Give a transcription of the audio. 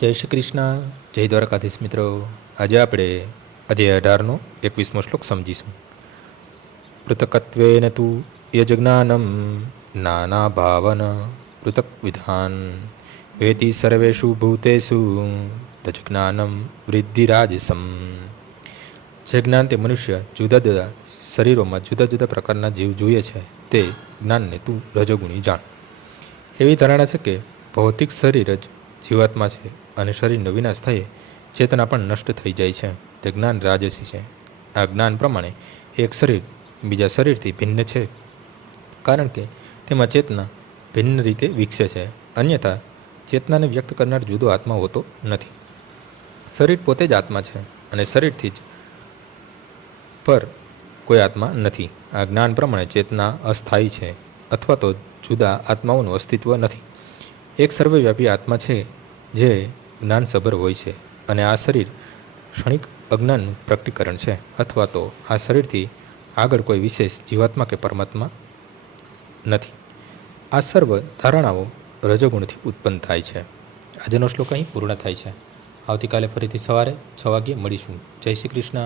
જય શ્રી કૃષ્ણ, જય દ્વારકાધીશ મિત્રો. આજે આપણે અધ્યાય 18નો 21મો શ્લોક સમજીશું. પૃથકત્વેન તુ યજ્ઞાનમ નાના ભાવન પૃથક વિધાન વેતિ સર્વેષુ ભૂતેષુ તજ્ઞાનમ વૃદ્ધિરાજસમ. જે જ્ઞાન તે મનુષ્ય જુદા જુદા શરીરોમાં જુદા જુદા પ્રકારના જીવ જોઈએ છે તે જ્ઞાનને તું રજોગુણી જાણ. એવી ધારણા છે કે ભૌતિક શરીર જ જીવાત્મા છે અને શરીરનો વિનાશ થયે ચેતના પણ નષ્ટ થઈ જાય છે. તે જ્ઞાન રાજસી છે. આ જ્ઞાન પ્રમાણે એક શરીર બીજા શરીરથી ભિન્ન છે, કારણ કે તેમાં ચેતના ભિન્ન રીતે વિકસે છે. અન્યથા ચેતનાને વ્યક્ત કરનાર જુદો આત્મા હોતો નથી. શરીર પોતે જ આત્મા છે અને શરીરથી જ પર કોઈ આત્મા નથી. આ જ્ઞાન પ્રમાણે ચેતના અસ્થાયી છે અથવા તો જુદા આત્માઓનું અસ્તિત્વ નથી. એક સર્વવ્યાપી આત્મા છે જે જ્ઞાનસભર હોય છે અને આ શરીર ક્ષણિક અજ્ઞાનનું પ્રકટીકરણ છે, અથવા તો આ શરીરથી આગળ કોઈ વિશેષ જીવાત્મા કે પરમાત્મા નથી. આ સર્વ ધારણાઓ રજોગુણથી ઉત્પન્ન થાય છે. આજનો શ્લોક અહીં પૂર્ણ થાય છે. આવતીકાલે ફરીથી સવારે 6 વાગ્યે મળીશું. જય શ્રી કૃષ્ણ.